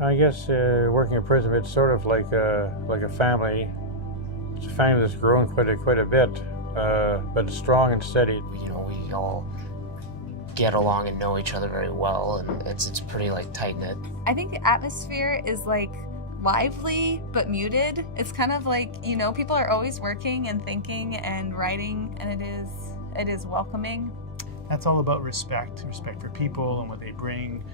I guess working at Prism, it's sort of like a family. It's a family that's grown quite a bit, but strong and steady. We all get along and know each other very well, and it's pretty like tight knit. I think the atmosphere is like lively but muted. It's kind of like, people are always working and thinking and writing, and it is welcoming. That's all about respect for people and what they bring,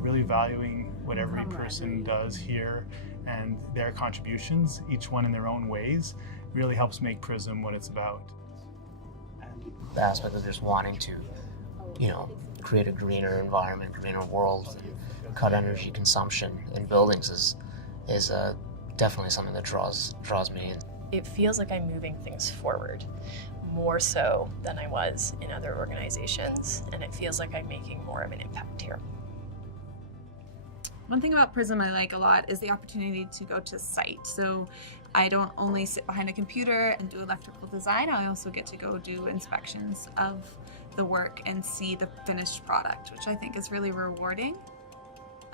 really valuing what every person does here and their contributions, each one in their own ways, really helps make Prism what it's about. The aspect of just wanting to, create a greener environment, greener world, and cut energy consumption in buildings is definitely something that draws me in. It feels like I'm moving things forward, more so than I was in other organizations, and it feels like I'm making more of an impact here. One thing about Prism I like a lot is the opportunity to go to site. So I don't only sit behind a computer and do electrical design, I also get to go do inspections of the work and see the finished product, which I think is really rewarding.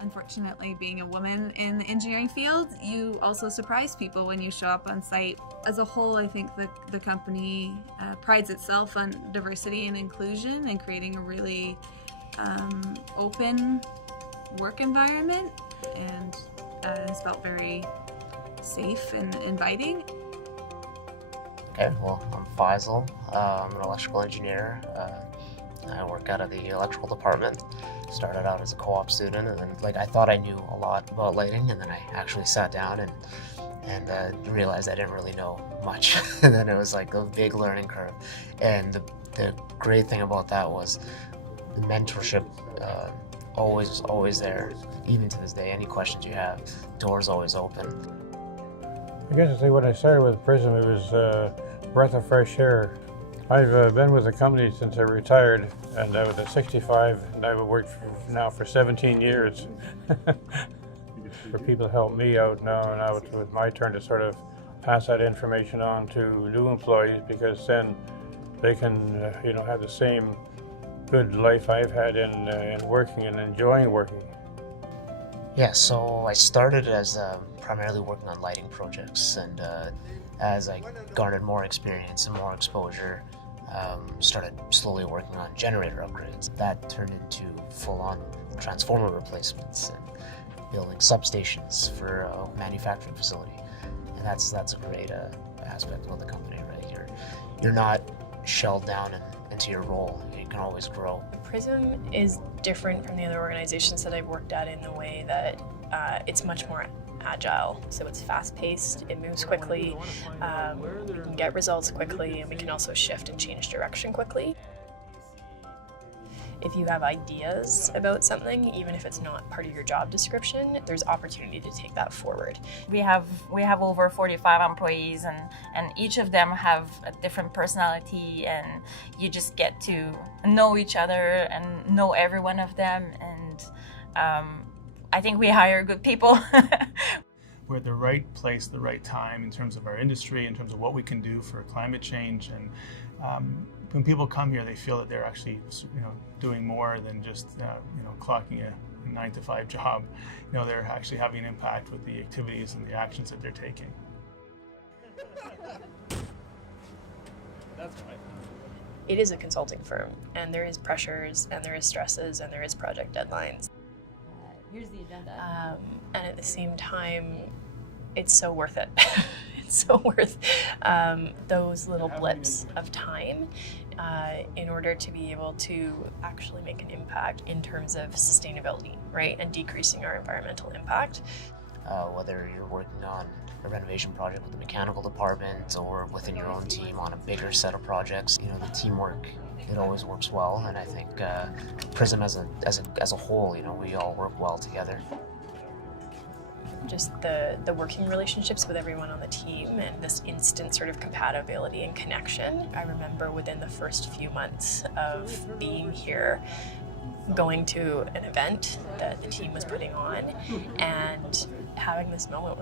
Unfortunately, being a woman in the engineering field, you also surprise people when you show up on site. As a whole, I think the company prides itself on diversity and inclusion and creating a really open work environment, and has felt very safe and inviting. Okay, well, I'm Faisal. I'm an electrical engineer. I work out of the electrical department. Started out as a co-op student, and then I thought I knew a lot about lighting, and then I actually sat down and realized I didn't really know much. And then it was like a big learning curve. And the great thing about that was the mentorship always there. Even to this day, any questions you have, doors always open. I guess I'd say when I started with Prism, it was a breath of fresh air. I've been with the company since I retired, and I was at 65, and I've worked now for 17 years. For people to help me out now it's my turn to sort of pass that information on to new employees, because then they can have the same good life I've had in working and enjoying working. Yeah, so I started as primarily working on lighting projects, and as I garnered more experience and more exposure, started slowly working on generator upgrades. That turned into full-on transformer replacements and building substations for a manufacturing facility. And that's a great aspect of the company, right? You're not shelled down into your role. You can always grow. Prism is different from the other organizations that I've worked at in the way that it's much more agile. So it's fast-paced, it moves quickly, we can get results quickly, and we can also shift and change direction quickly. If you have ideas about something, even if it's not part of your job description, there's opportunity to take that forward. We have over 45 employees, and each of them have a different personality, and you just get to know each other and know every one of them, and I think we hire good people. We're at the right place, the right time in terms of our industry, in terms of what we can do for climate change, and when people come here, they feel that they're actually, doing more than just, clocking a 9-to-5 job. They're actually having an impact with the activities and the actions that they're taking. That's right. It is a consulting firm, and there is pressures, and there is stresses, and there is project deadlines. Here's the agenda. And at the same time, it's so worth it. It's so worth those little blips of time in order to be able to actually make an impact in terms of sustainability, right? And decreasing our environmental impact. Whether you're working on a renovation project with the mechanical department or within your own team on a bigger set of projects, the teamwork, it always works well. And I think Prism as a whole, we all work well together. Just the working relationships with everyone on the team and this instant sort of compatibility and connection. I remember within the first few months of being here, going to an event that the team was putting on and having this moment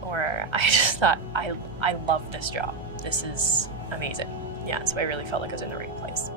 where I just thought, I love this job. This is amazing. Yeah, so I really felt like I was in the right place.